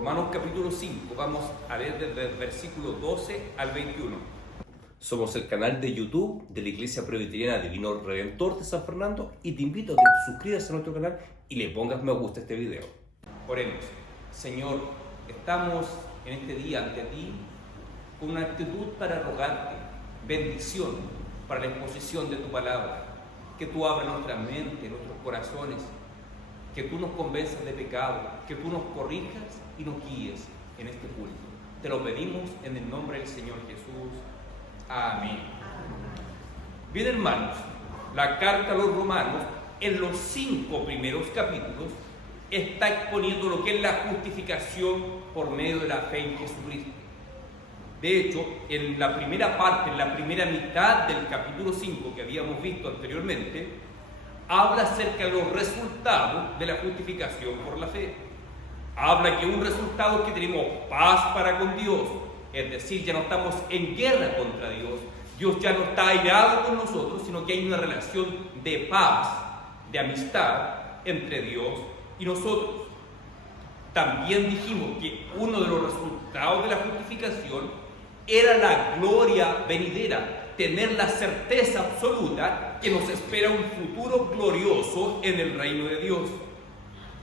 Romanos capítulo 5, vamos a leer desde el versículo 12 al 21. Somos el canal de YouTube de la Iglesia Presbiteriana Divino Redentor de San Fernando y te invito a que te suscribas a nuestro canal y le pongas me gusta a este video. Oremos. Señor, estamos en este día ante ti con una actitud para rogarte bendición para la exposición de tu palabra, que tú abras nuestra mente, nuestros corazones, que tú nos convenzas de pecado, que tú nos corrijas y nos guíes en este culto. Te lo pedimos en el nombre del Señor Jesús. Amén. Bien, hermanos, la carta a los romanos, en los 5 primeros capítulos, está exponiendo lo que es la justificación por medio de la fe en Jesucristo. De hecho, en la primera parte, en la primera mitad del capítulo 5 que habíamos visto anteriormente, habla acerca de los resultados de la justificación por la fe. Habla que un resultado es que tenemos paz para con Dios, es decir, ya no estamos en guerra contra Dios. Dios ya no está airado con nosotros, sino que hay una relación de paz, de amistad entre Dios y nosotros. También dijimos que uno de los resultados de la justificación era la gloria venidera, tener la certeza absoluta que nos espera un futuro glorioso en el reino de Dios.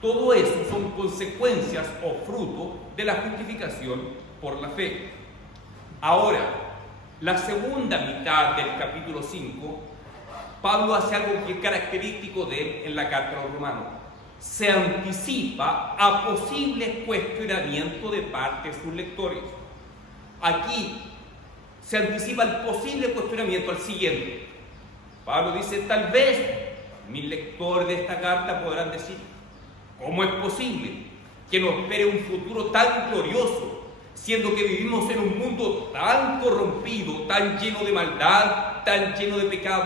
Todo eso son consecuencias o fruto de la justificación por la fe. Ahora, la segunda mitad del capítulo 5, Pablo hace algo que es característico de él en la carta a los romanos. Se anticipa a posibles cuestionamientos de parte de sus lectores. Aquí se anticipa el posible cuestionamiento al siguiente. Pablo dice, tal vez mis lectores de esta carta podrán decir, ¿cómo es posible que nos espere un futuro tan glorioso, siendo que vivimos en un mundo tan corrompido, tan lleno de maldad, tan lleno de pecado?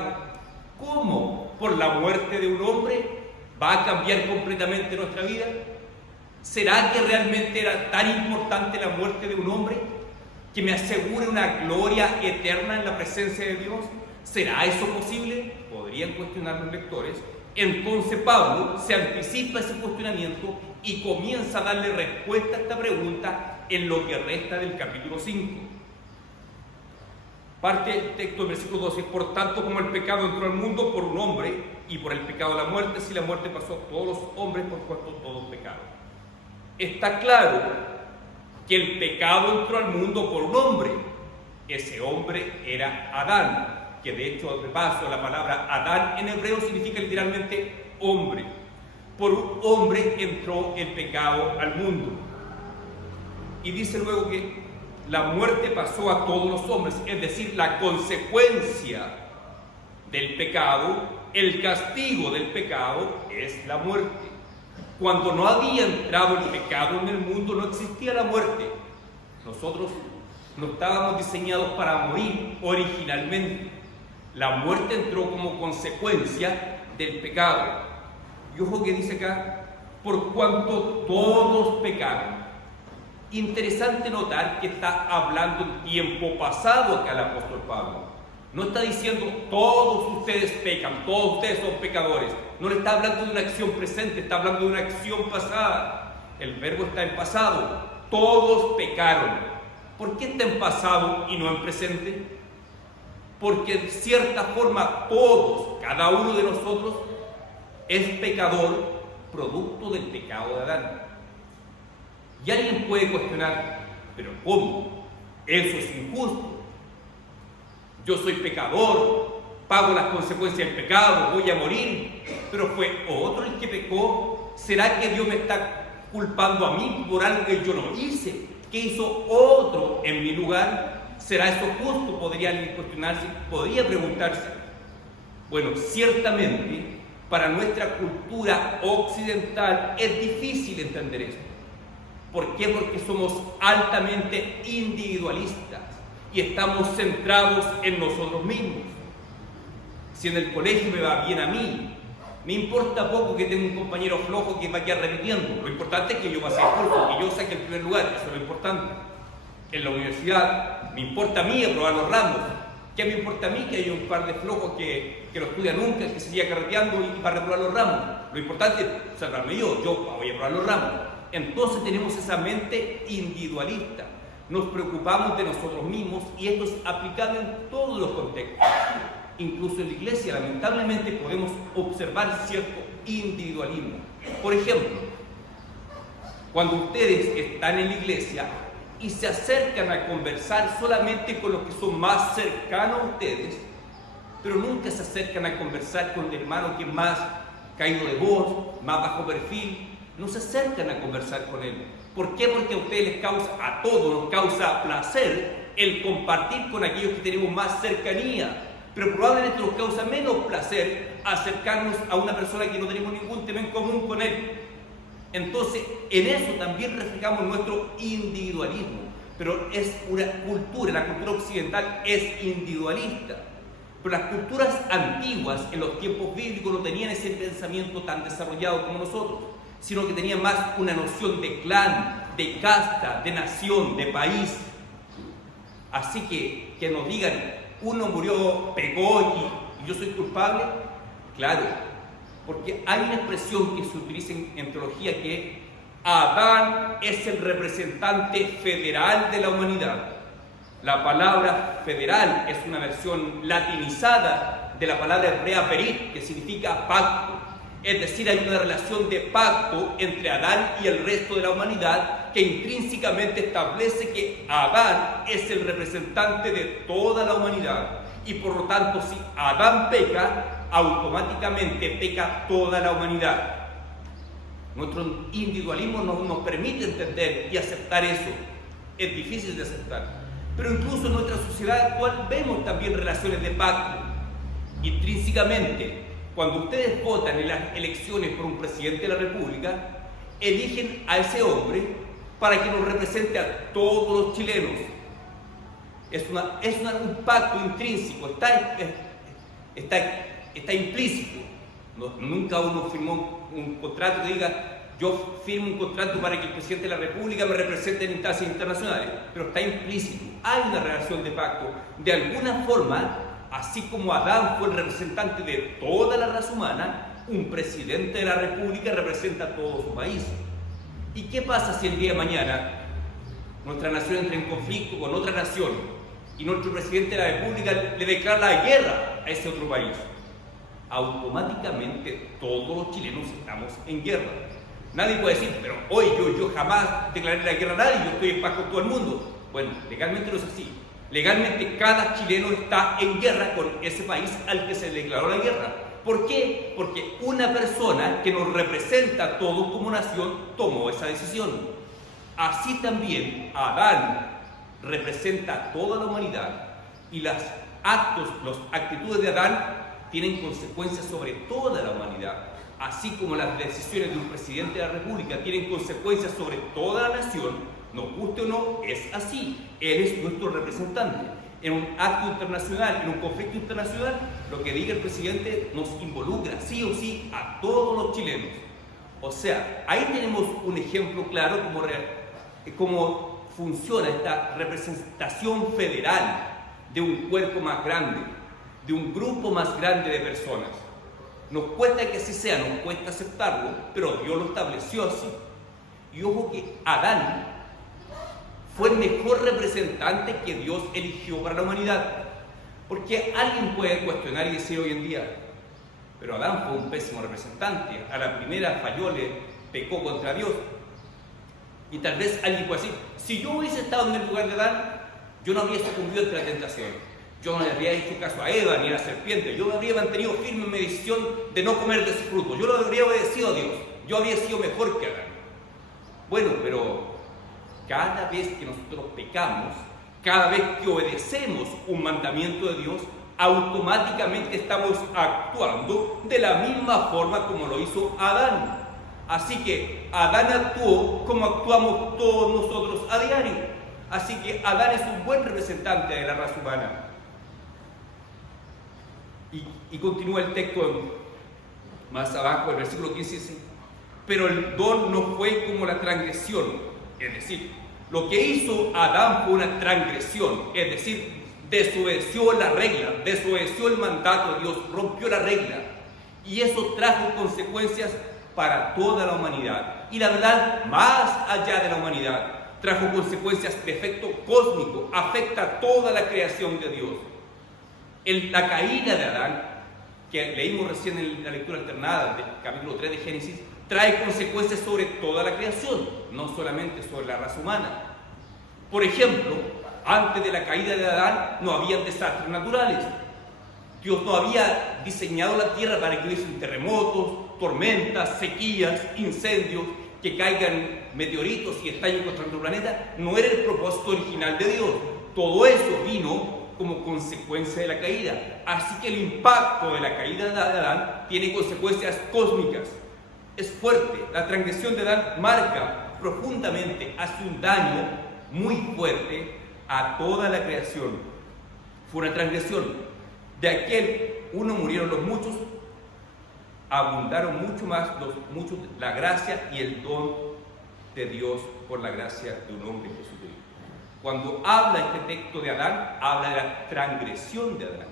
¿Cómo por la muerte de un hombre va a cambiar completamente nuestra vida? ¿Será que realmente era tan importante la muerte de un hombre que me asegure una gloria eterna en la presencia de Dios? ¿Será eso posible? Podrían cuestionar los lectores. Entonces Pablo se anticipa ese cuestionamiento y comienza a darle respuesta a esta pregunta en lo que resta del capítulo 5. Parte el texto del versículo 12, por tanto como el pecado entró al mundo por un hombre y por el pecado la muerte, si la muerte pasó a todos los hombres por cuanto todos pecaron. Está claro que el pecado entró al mundo por un hombre. Ese hombre era Adán, que de hecho, de paso, la palabra Adán en hebreo significa literalmente hombre. Por un hombre entró el pecado al mundo. Y dice luego que la muerte pasó a todos los hombres, es decir, la consecuencia del pecado, el castigo del pecado es la muerte. Cuando no había entrado el pecado en el mundo, no existía la muerte. Nosotros no estábamos diseñados para morir originalmente. La muerte entró como consecuencia del pecado. Y ojo que dice acá, por cuanto todos pecaron. Interesante notar que está hablando en tiempo pasado acá el apóstol Pablo. No está diciendo todos ustedes pecan, todos ustedes son pecadores. No le está hablando de una acción presente, está hablando de una acción pasada. El verbo está en pasado. Todos pecaron. ¿Por qué está en pasado y no en presente? Porque de cierta forma todos, cada uno de nosotros, es pecador producto del pecado de Adán. Y alguien puede cuestionar, ¿pero cómo? Eso es injusto. Yo soy pecador, pago las consecuencias del pecado, voy a morir, pero fue otro el que pecó. ¿Será que Dios me está culpando a mí por algo que yo no hice? ¿Qué hizo otro en mi lugar? ¿Será eso justo? Podría alguien cuestionarse, podría preguntarse. Bueno, ciertamente para nuestra cultura occidental es difícil entender esto. ¿Por qué? Porque somos altamente individualistas y estamos centrados en nosotros mismos. Si en el colegio me va bien a mí, me importa poco que tenga un compañero flojo que vaya repitiendo. Lo importante es que yo pase el curso, que yo saque el primer lugar, eso es lo importante. En la universidad, me importa a mí aprobar los ramos. ¿Qué me importa a mí que haya un par de flojos que no estudian nunca, que se siga carreteando y va a reprobar los ramos? Lo importante es salvarme yo voy a aprobar los ramos. Entonces tenemos esa mente individualista. Nos preocupamos de nosotros mismos y esto es aplicable en todos los contextos. Incluso en la iglesia, lamentablemente, podemos observar cierto individualismo. Por ejemplo, cuando ustedes están en la iglesia y se acercan a conversar solamente con los que son más cercanos a ustedes, pero nunca se acercan a conversar con el hermano que es más caído de voz, más bajo perfil, no se acercan a conversar con él. ¿Por qué? Porque a ustedes a todos nos causa placer el compartir con aquellos que tenemos más cercanía, pero probablemente nos causa menos placer acercarnos a una persona que no tenemos ningún tema en común con él. Entonces, en eso también reflejamos nuestro individualismo, pero es una cultura, la cultura occidental es individualista. Pero las culturas antiguas, en los tiempos bíblicos, no tenían ese pensamiento tan desarrollado como nosotros, sino que tenían más una noción de clan, de casta, de nación, de país. Así que nos digan, uno murió, pecó y yo soy culpable, claro, porque hay una expresión que se utiliza en teología que Adán es el representante federal de la humanidad. La palabra federal es una versión latinizada de la palabra hebrea berit, que significa pacto. Es decir, hay una relación de pacto entre Adán y el resto de la humanidad que intrínsecamente establece que Adán es el representante de toda la humanidad. Y por lo tanto, si Adán peca, automáticamente peca toda la humanidad. Nuestro individualismo no nos permite entender y aceptar eso. Es difícil de aceptar. Pero incluso en nuestra sociedad actual vemos también relaciones de pacto. Intrínsecamente, cuando ustedes votan en las elecciones por un presidente de la República, eligen a ese hombre para que nos represente a todos los chilenos. Es un pacto intrínseco, está implícito. Nunca uno firmó un contrato que diga, yo firmo un contrato para que el presidente de la República me represente en instancias internacionales, pero está implícito. Hay una relación de pacto. De alguna forma, así como Adán fue el representante de toda la raza humana, un presidente de la República representa a todo su país. ¿Y qué pasa si el día de mañana nuestra nación entra en conflicto con otra nación y nuestro presidente de la República le declara la guerra a ese otro país? Automáticamente todos los chilenos estamos en guerra. Nadie puede decir, pero hoy yo jamás declaré la guerra a nadie, yo estoy en paz con todo el mundo. Bueno, legalmente no es así. Legalmente cada chileno está en guerra con ese país al que se le declaró la guerra. ¿Por qué? Porque una persona que nos representa a todos como nación tomó esa decisión. Así también Adán representa a toda la humanidad y las actitudes de Adán tienen consecuencias sobre toda la humanidad. Así como las decisiones de un presidente de la República tienen consecuencias sobre toda la nación, nos guste o no, es así. Él es nuestro representante. En un acto internacional, en un conflicto internacional, lo que diga el presidente nos involucra sí o sí a todos los chilenos. O sea, ahí tenemos un ejemplo claro cómo funciona esta representación federal de un cuerpo más grande, de un grupo más grande de personas. Nos cuesta que así sea, nos cuesta aceptarlo, pero Dios lo estableció así. Y ojo que Adán fue el mejor representante que Dios eligió para la humanidad. Porque alguien puede cuestionar y decir hoy en día, pero Adán fue un pésimo representante, a la primera falló, pecó contra Dios. Y tal vez alguien puede decir, si yo hubiese estado en el lugar de Adán, yo no habría sucumbido ante la tentación. Yo no le habría hecho caso a Eva ni a la serpiente. Yo habría mantenido firme mi decisión de no comer de su fruto. Yo lo habría obedecido a Dios. Yo habría sido mejor que Adán. Bueno, pero cada vez que nosotros pecamos, cada vez que obedecemos un mandamiento de Dios, automáticamente estamos actuando de la misma forma como lo hizo Adán. Así que Adán actuó como actuamos todos nosotros a diario. Así que Adán es un buen representante de la raza humana. Y continúa el texto más abajo, el versículo 15 dice, pero el don no fue como la transgresión, es decir, lo que hizo Adán fue una transgresión, es decir, desobedeció la regla, desobedeció el mandato de Dios, rompió la regla, y eso trajo consecuencias para toda la humanidad. y la verdad más allá de la humanidad. Trajo consecuencias de efecto cósmico, afecta a toda la creación de Dios. La caída de Adán, que leímos recién en la lectura alternada del capítulo 3 de Génesis, trae consecuencias sobre toda la creación, no solamente sobre la raza humana. Por ejemplo, antes de la caída de Adán no habían desastres naturales. Dios no había diseñado la tierra para que hubiesen terremotos, tormentas, sequías, incendios, que caigan meteoritos y estallen contra nuestro planeta. No era el propósito original de Dios. Todo eso vino como consecuencia de la caída. Así que el impacto de la caída de Adán tiene consecuencias cósmicas. Es fuerte. La transgresión de Adán marca profundamente, hace un daño muy fuerte a toda la creación. Fue una transgresión. De aquel uno murieron los muchos, abundaron mucho más los muchos la gracia y el don de Dios por la gracia de un hombre, Jesucristo. Cuando habla este texto de Adán, habla de la transgresión de Adán.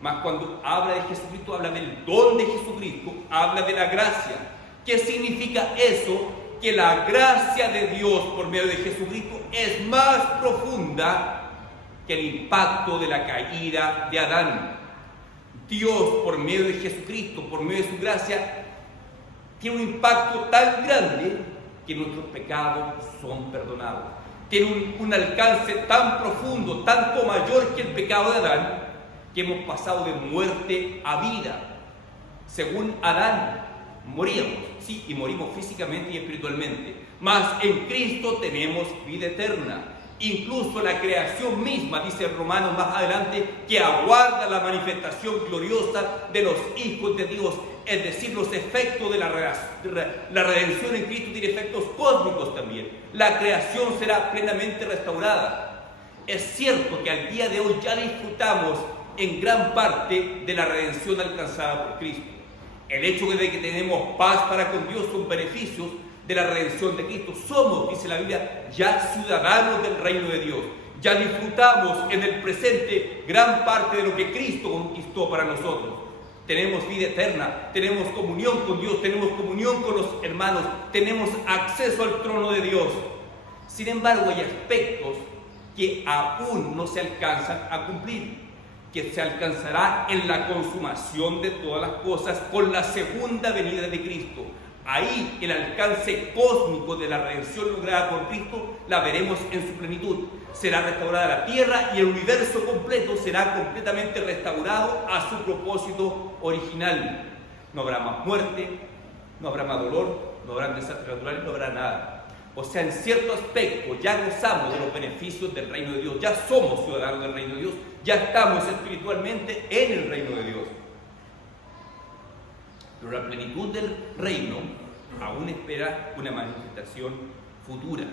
Mas cuando habla de Jesucristo, habla del don de Jesucristo, habla de la gracia. ¿Qué significa eso? Que la gracia de Dios por medio de Jesucristo es más profunda que el impacto de la caída de Adán. Dios, por medio de Jesucristo, por medio de su gracia, tiene un impacto tan grande que nuestros pecados son perdonados. Tiene un alcance tan profundo, tanto mayor que el pecado de Adán, que hemos pasado de muerte a vida. Según Adán, moríamos, sí, y morimos físicamente y espiritualmente. Mas en Cristo tenemos vida eterna. Incluso la creación misma, dice Romanos más adelante, que aguarda la manifestación gloriosa de los hijos de Dios. Es decir, los efectos de la redención en Cristo tiene efectos cósmicos también. La creación será plenamente restaurada. Es cierto que al día de hoy ya disfrutamos en gran parte de la redención alcanzada por Cristo. El hecho de que tenemos paz para con Dios son beneficios de la redención de Cristo. Somos, dice la Biblia, ya ciudadanos del reino de Dios. Ya disfrutamos en el presente gran parte de lo que Cristo conquistó para nosotros. Tenemos vida eterna, tenemos comunión con Dios, tenemos comunión con los hermanos, tenemos acceso al trono de Dios. Sin embargo, hay aspectos que aún no se alcanzan a cumplir, que se alcanzará en la consumación de todas las cosas con la segunda venida de Cristo. Ahí el alcance cósmico de la redención lograda por Cristo la veremos en su plenitud. Será restaurada la tierra y el universo completo será completamente restaurado a su propósito original. No habrá más muerte, no habrá más dolor, no habrá desastres naturales, no habrá nada. O sea, en cierto aspecto ya gozamos de los beneficios del reino de Dios, ya somos ciudadanos del reino de Dios, ya estamos espiritualmente en el reino de Dios. Pero la plenitud del reino aún espera una manifestación futura.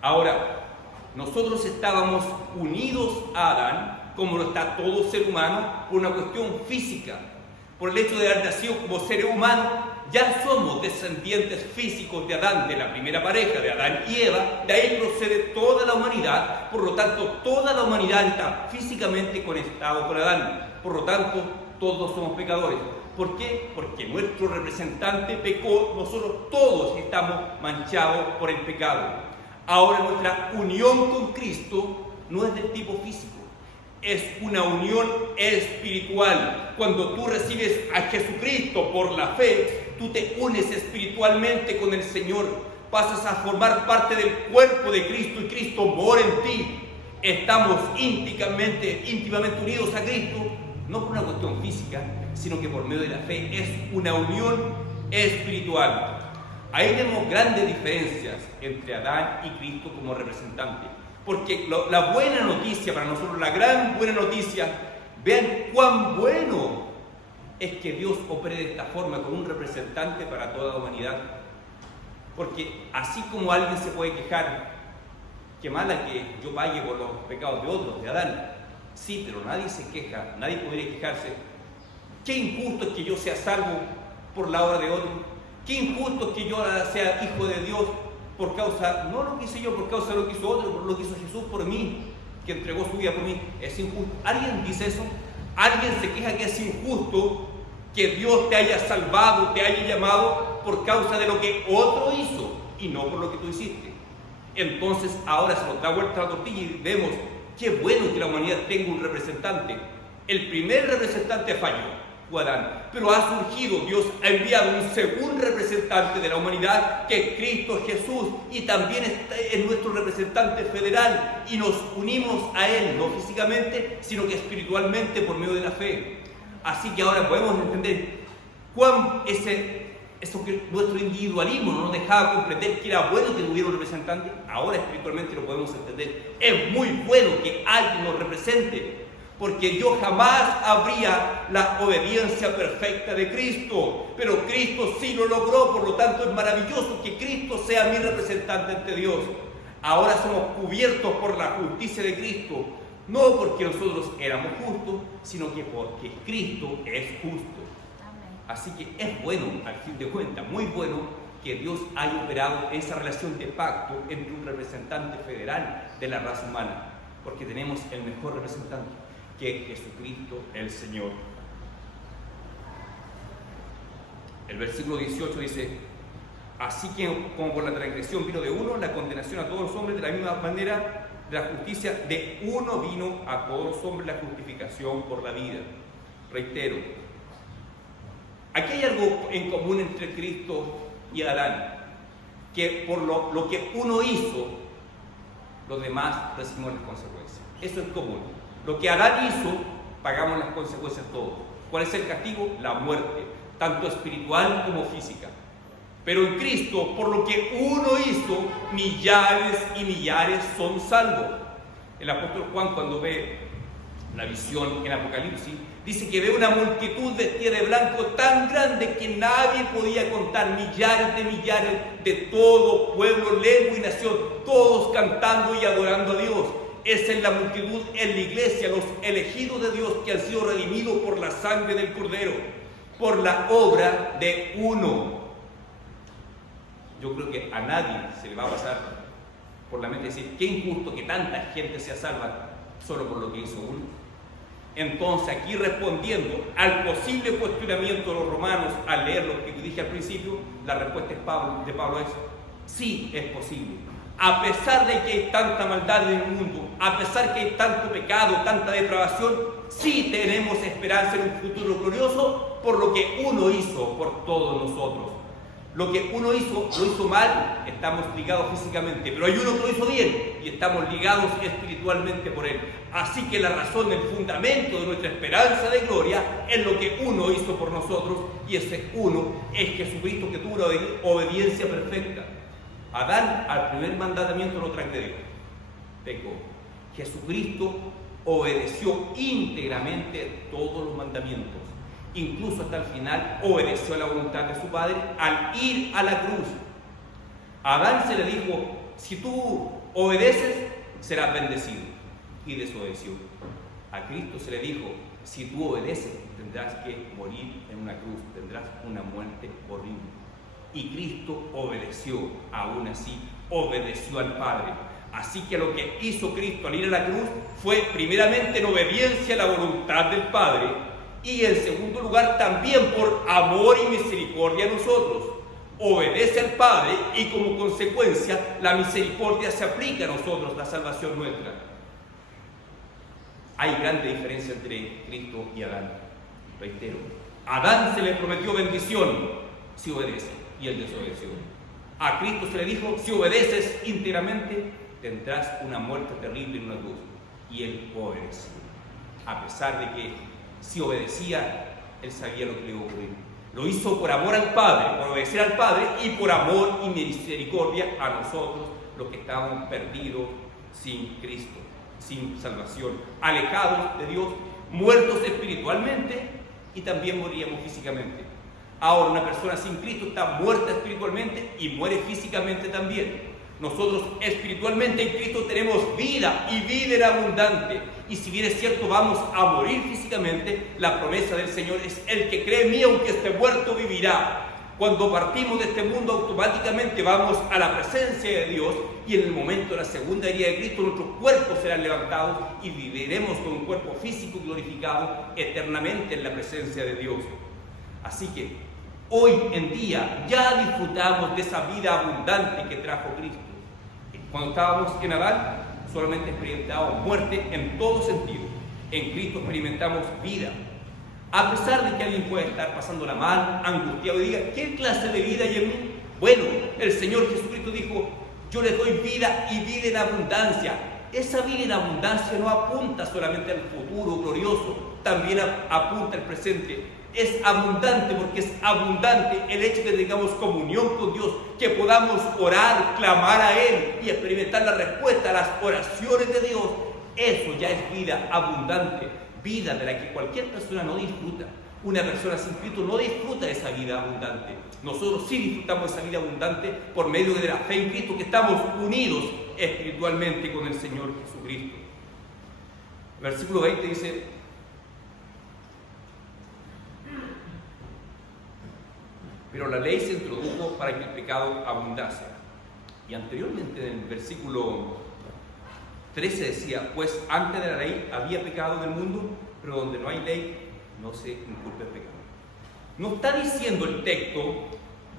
Ahora, nosotros estábamos unidos a Adán, como lo está todo ser humano, por una cuestión física. Por el hecho de haber nacido como seres humanos, ya somos descendientes físicos de Adán, de la primera pareja, de Adán y Eva. De ahí procede toda la humanidad. Por lo tanto, toda la humanidad está físicamente conectada con Adán. Por lo tanto, todos somos pecadores. ¿Por qué? Porque nuestro representante pecó, nosotros todos estamos manchados por el pecado. Ahora nuestra unión con Cristo no es del tipo físico, es una unión espiritual. Cuando tú recibes a Jesucristo por la fe, tú te unes espiritualmente con el Señor, pasas a formar parte del cuerpo de Cristo y Cristo mora en ti. Estamos íntimamente unidos a Cristo, no por una cuestión física, sino que por medio de la fe. Es una unión espiritual. Ahí vemos grandes diferencias entre Adán y Cristo como representantes. Porque la buena noticia para nosotros, la gran buena noticia, vean cuán bueno es que Dios opere de esta forma con un representante para toda la humanidad. Porque así como alguien se puede quejar, qué mala que yo pague por los pecados de otros, de Adán. Sí, pero nadie se queja, nadie podría quejarse. Qué injusto es que yo sea salvo por la obra de otro. Qué injusto es que yo sea hijo de Dios por causa, no lo que hice yo, por causa de lo que hizo otro, por lo que hizo Jesús por mí, que entregó su vida por mí. Es injusto. ¿Alguien dice eso? ¿Alguien se queja que es injusto que Dios te haya salvado, te haya llamado? por causa de lo que otro hizo y no por lo que tú hiciste. Entonces ahora se nos da vuelta la tortilla y vemos qué bueno que la humanidad tenga un representante. El primer representante falló, fue Adán, pero ha surgido, Dios ha enviado un segundo representante de la humanidad, que es Cristo Jesús, y también es nuestro representante federal, y nos unimos a Él, no físicamente, sino que espiritualmente por medio de la fe. Así que ahora podemos entender cuán eso que nuestro individualismo no nos dejaba comprender que era bueno que tuviera un representante, ahora espiritualmente lo podemos entender. Es muy bueno que alguien nos represente, porque yo jamás habría la obediencia perfecta de Cristo, pero Cristo sí lo logró, por lo tanto es maravilloso que Cristo sea mi representante ante Dios. Ahora somos cubiertos por la justicia de Cristo, no porque nosotros éramos justos, sino que porque Cristo es justo. Así que es bueno, al fin de cuentas, muy bueno que Dios haya operado esa relación de pacto entre un representante federal de la raza humana, porque tenemos el mejor representante, que es Jesucristo el Señor. El versículo 18 dice: así que como por la transgresión vino de uno la condenación a todos los hombres, de la misma manera de la justicia de uno vino a todos los hombres la justificación por la vida. Reitero, aquí hay algo en común entre Cristo y Adán, que por lo que uno hizo, los demás recibimos las consecuencias. Eso es común. Lo que Adán hizo, pagamos las consecuencias todos. ¿Cuál es el castigo? La muerte, tanto espiritual como física. Pero en Cristo, por lo que uno hizo, millares y millares son salvos. El apóstol Juan, cuando ve la visión en Apocalipsis, dice que ve una multitud vestida de blanco tan grande que nadie podía contar, millares de todo pueblo, lengua y nación, todos cantando y adorando a Dios. Esa es la multitud en la iglesia, los elegidos de Dios que han sido redimidos por la sangre del Cordero, por la obra de uno. Yo creo que a nadie se le va a pasar por la mente decir: qué injusto que tanta gente sea salva solo por lo que hizo uno. Entonces, aquí respondiendo al posible cuestionamiento de los romanos al leer lo que dije al principio, la respuesta de Pablo es: sí, es posible. A pesar de que hay tanta maldad en el mundo, a pesar que hay tanto pecado, tanta depravación, sí tenemos esperanza en un futuro glorioso por lo que uno hizo por todos nosotros. Lo que uno hizo, lo hizo mal, estamos ligados físicamente, pero hay uno que lo hizo bien y estamos ligados espiritualmente por él. Así que la razón, el fundamento de nuestra esperanza de gloria es lo que uno hizo por nosotros, y ese uno es Jesucristo, que tuvo una obediencia perfecta. Adán al primer mandamiento lo transgredió, pecó. Jesucristo obedeció íntegramente todos los mandamientos. Incluso hasta el final obedeció a la voluntad de su Padre al ir a la cruz. A Adán se le dijo: si tú obedeces, serás bendecido, y desobedeció. A Cristo se le dijo: si tú obedeces, tendrás que morir en una cruz, tendrás una muerte horrible. Y Cristo obedeció, aún así obedeció al Padre. Así que lo que hizo Cristo al ir a la cruz fue primeramente en obediencia a la voluntad del Padre, y en segundo lugar también por amor y misericordia a nosotros. Obedece al Padre y como consecuencia la misericordia se aplica a nosotros, la salvación nuestra. Hay grande diferencia entre Cristo y Adán. Reitero, a Adán se le prometió bendición si obedece, y él desobedeció. A Cristo se le dijo: si obedeces íntegramente, tendrás una muerte terrible en una cruz, y él obedeció. A pesar de que si obedecía, él sabía lo que le iba a ocurrir. Lo hizo por amor al Padre, por obedecer al Padre, y por amor y misericordia a nosotros, los que estábamos perdidos sin Cristo, sin salvación, alejados de Dios, muertos espiritualmente, y también moríamos físicamente. Ahora, una persona sin Cristo está muerta espiritualmente y muere físicamente también. Nosotros espiritualmente en Cristo tenemos vida, y vida en abundante. Y si bien es cierto vamos a morir físicamente, la promesa del Señor es: el que cree en mí, aunque esté muerto, vivirá. Cuando partimos de este mundo, automáticamente vamos a la presencia de Dios, y en el momento de la segunda venida de Cristo nuestros cuerpos serán levantados y viviremos con un cuerpo físico glorificado eternamente en la presencia de Dios. Así que Hoy en día ya disfrutamos de esa vida abundante que trajo Cristo. Cuando estábamos en Adán, solamente experimentábamos muerte en todo sentido. En Cristo experimentamos vida. A pesar de que alguien puede estar pasándola mal, angustiado y diga, ¿qué clase de vida hay en mí? Bueno, el Señor Jesucristo dijo, yo les doy vida y vida en abundancia. Esa vida en abundancia no apunta solamente al futuro glorioso, también apunta al presente. Es abundante porque es abundante el hecho de que tengamos comunión con Dios, que podamos orar, clamar a Él y experimentar la respuesta a las oraciones de Dios. Eso ya es vida abundante, vida de la que cualquier persona no disfruta. Una persona sin Cristo no disfruta de esa vida abundante. Nosotros sí disfrutamos de esa vida abundante por medio de la fe en Cristo, que estamos unidos espiritualmente con el Señor Jesucristo. El versículo 20 dice: pero la ley se introdujo para que el pecado abundase. Y anteriormente en el versículo 13 decía, pues antes de la ley había pecado en el mundo, pero donde no hay ley no se inculpa el pecado. No está diciendo el texto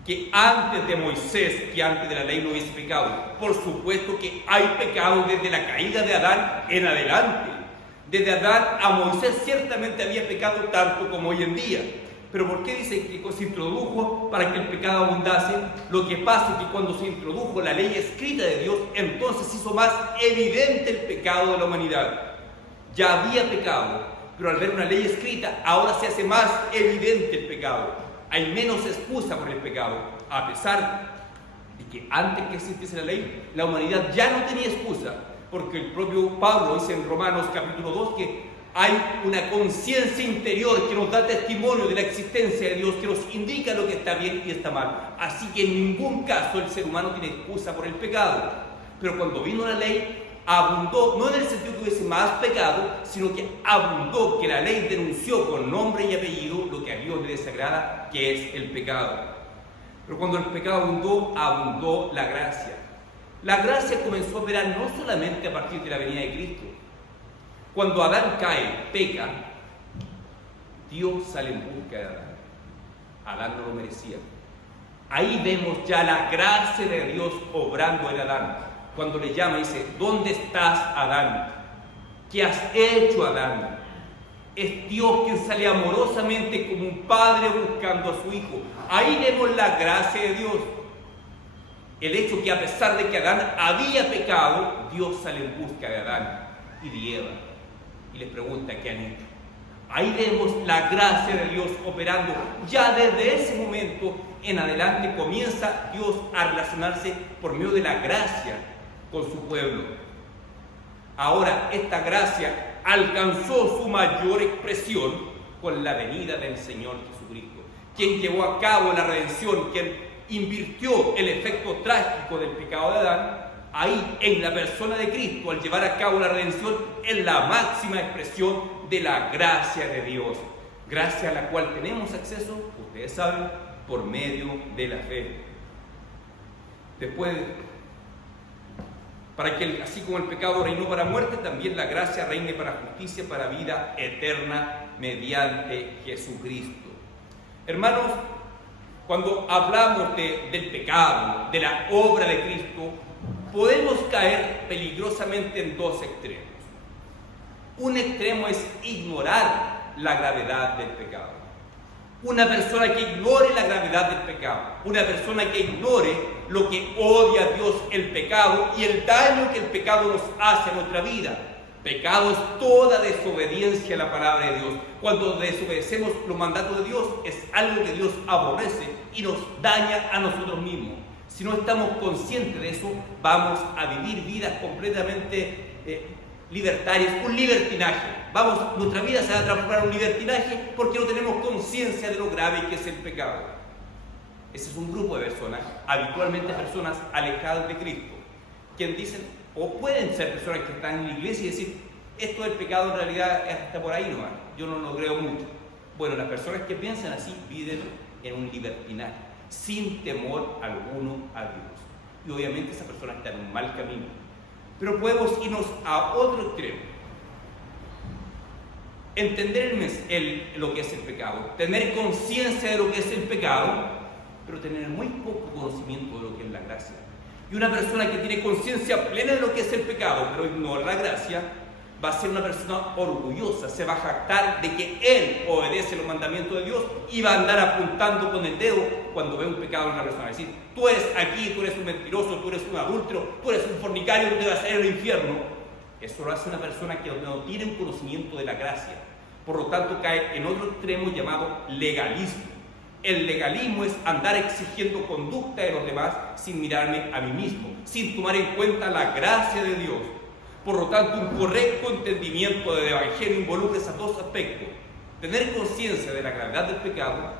que antes de Moisés, que antes de la ley no hubiese pecado. Por supuesto que hay pecado desde la caída de Adán en adelante. Desde Adán a Moisés ciertamente había pecado tanto como hoy en día. Pero ¿por qué dice que se introdujo para que el pecado abundase? Lo que pasa es que cuando se introdujo la ley escrita de Dios, entonces hizo más evidente el pecado de la humanidad. Ya había pecado, pero al ver una ley escrita, ahora se hace más evidente el pecado. Hay menos excusa por el pecado, a pesar de que antes que existiese la ley, la humanidad ya no tenía excusa, porque el propio Pablo dice en Romanos capítulo 2 que hay una conciencia interior que nos da testimonio de la existencia de Dios, que nos indica lo que está bien y está mal. Así que en ningún caso el ser humano tiene excusa por el pecado. Pero cuando vino la ley, abundó, no en el sentido que hubiese más pecado, sino que abundó, que la ley denunció con nombre y apellido lo que a Dios le desagrada, que es el pecado. Pero cuando el pecado abundó la gracia. La gracia comenzó a operar no solamente a partir de la venida de Cristo. Cuando Adán cae, peca, Dios sale en busca de Adán. Adán no lo merecía. Ahí vemos ya la gracia de Dios obrando en Adán. Cuando le llama y dice, ¿dónde estás, Adán? ¿Qué has hecho, Adán? Es Dios quien sale amorosamente como un padre buscando a su hijo. Ahí vemos la gracia de Dios. El hecho que a pesar de que Adán había pecado, Dios sale en busca de Adán y de Eva. Y les pregunta qué han hecho. Ahí vemos la gracia de Dios operando. Ya desde ese momento en adelante comienza Dios a relacionarse por medio de la gracia con su pueblo. Ahora esta gracia alcanzó su mayor expresión con la venida del Señor Jesucristo, quien llevó a cabo la redención, quien invirtió el efecto trágico del pecado de Adán. Ahí, en la persona de Cristo, al llevar a cabo la redención, es la máxima expresión de la gracia de Dios. Gracia a la cual tenemos acceso, ustedes saben, por medio de la fe. Después, para que así como el pecado reinó para muerte, también la gracia reine para justicia, para vida eterna, mediante Jesucristo. Hermanos, cuando hablamos del pecado, de la obra de Cristo, podemos caer peligrosamente en dos extremos. Un extremo es ignorar la gravedad del pecado. Una persona que ignore la gravedad del pecado, una persona que ignore lo que odia a Dios, el pecado y el daño que el pecado nos hace a nuestra vida. Pecado es toda desobediencia a la palabra de Dios. Cuando desobedecemos los mandatos de Dios, es algo que Dios aborrece y nos daña a nosotros mismos. Si no estamos conscientes de eso, vamos a vivir vidas completamente libertarias, un libertinaje. Nuestra vida se va a transformar en un libertinaje porque no tenemos conciencia de lo grave que es el pecado. Ese es un grupo de personas, habitualmente personas alejadas de Cristo, quienes dicen, o pueden ser personas que están en la iglesia y decir, esto del pecado en realidad está por ahí nomás, yo no lo creo mucho. Bueno, las personas que piensan así viven en un libertinaje, sin temor alguno a Dios. Y obviamente esa persona está en un mal camino. Pero podemos irnos a otro extremo. entender lo que es el pecado, tener conciencia de lo que es el pecado, pero tener muy poco conocimiento de lo que es la gracia. Y una persona que tiene conciencia plena de lo que es el pecado, pero ignora la gracia, va a ser una persona orgullosa, se va a jactar de que él obedece los mandamientos de Dios y va a andar apuntando con el dedo cuando ve un pecado en una persona. Es decir, tú eres aquí, tú eres un mentiroso, tú eres un adúltero, tú eres un fornicario, tú te vas a ir al infierno. Eso lo hace una persona que no tiene un conocimiento de la gracia. Por lo tanto, cae en otro extremo llamado legalismo. El legalismo es andar exigiendo conducta de los demás sin mirarme a mí mismo, sin tomar en cuenta la gracia de Dios. Por lo tanto, un correcto entendimiento del Evangelio involucra esos dos aspectos. Tener conciencia de la gravedad del pecado,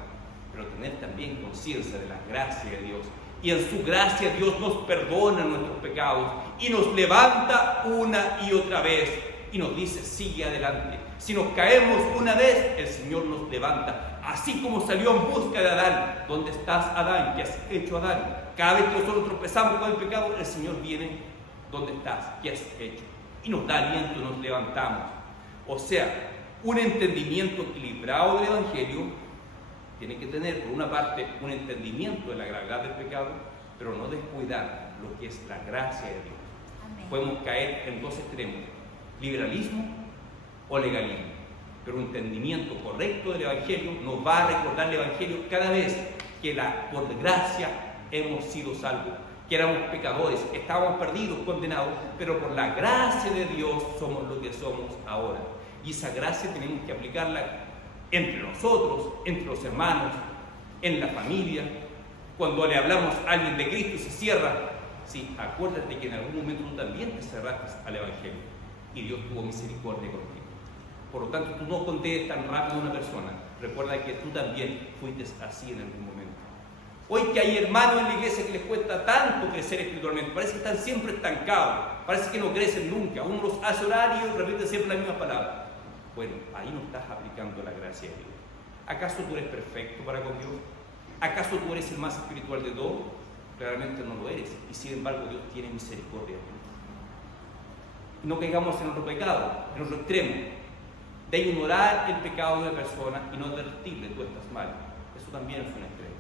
pero tener también conciencia de la gracia de Dios. Y en su gracia Dios nos perdona nuestros pecados y nos levanta una y otra vez y nos dice, sigue adelante. Si nos caemos una vez, el Señor nos levanta. Así como salió en busca de Adán. ¿Dónde estás, Adán? ¿Qué has hecho, Adán? Cada vez que nosotros tropezamos con el pecado, el Señor viene. ¿Dónde estás? ¿Qué has hecho? Y nos da aliento, nos levantamos. O sea, un entendimiento equilibrado del Evangelio tiene que tener, por una parte, un entendimiento de la gravedad del pecado, pero no descuidar lo que es la gracia de Dios. Amén. Podemos caer en dos extremos, liberalismo o legalismo, pero un entendimiento correcto del Evangelio nos va a recordar el Evangelio cada vez que por gracia hemos sido salvos, que éramos pecadores, estábamos perdidos, condenados, pero por la gracia de Dios somos lo que somos ahora. Y esa gracia tenemos que aplicarla entre nosotros, entre los hermanos, en la familia. Cuando le hablamos a alguien de Cristo y se cierra, sí, acuérdate que en algún momento tú también te cerraste al Evangelio y Dios tuvo misericordia contigo. Por lo tanto, tú no condenes tan rápido a una persona. Recuerda que tú también fuiste así en algún momento. Hoy que hay hermanos en la iglesia que les cuesta tanto crecer espiritualmente, parece que están siempre estancados, parece que no crecen nunca. Uno los hace orar y repite siempre la misma palabra. Bueno, ahí no estás aplicando la gracia de Dios. ¿Acaso tú eres perfecto para con Dios? ¿Acaso tú eres el más espiritual de todos? Claramente no lo eres, y sin embargo Dios tiene misericordia de ti. No caigamos en otro pecado, en otro extremo, de ignorar el pecado de una persona y no advertirle, tú estás mal. Eso también es un extremo.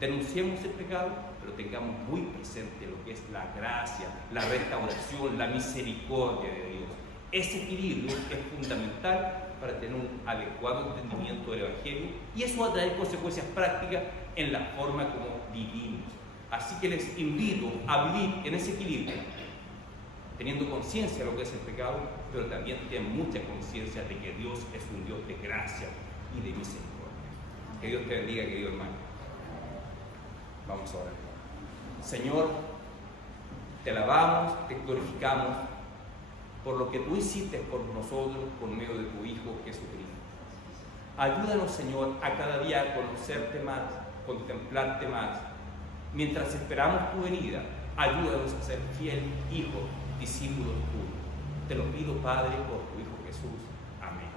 Denunciemos el pecado, pero tengamos muy presente lo que es la gracia, la restauración, la misericordia de Dios. Ese equilibrio es fundamental para tener un adecuado entendimiento del Evangelio y eso va a traer consecuencias prácticas en la forma como vivimos. Así que les invito a vivir en ese equilibrio, teniendo conciencia de lo que es el pecado, pero también tengan mucha conciencia de que Dios es un Dios de gracia y de misericordia. Que Dios te bendiga, querido hermano. Vamos a orar. Señor, te alabamos, te glorificamos por lo que tú hiciste por nosotros por medio de tu Hijo Jesucristo. Ayúdanos, Señor, a cada día a conocerte más, contemplarte más. Mientras esperamos tu venida, ayúdanos a ser fiel hijo, discípulos tuyos. Te lo pido, Padre, por tu Hijo Jesús. Amén.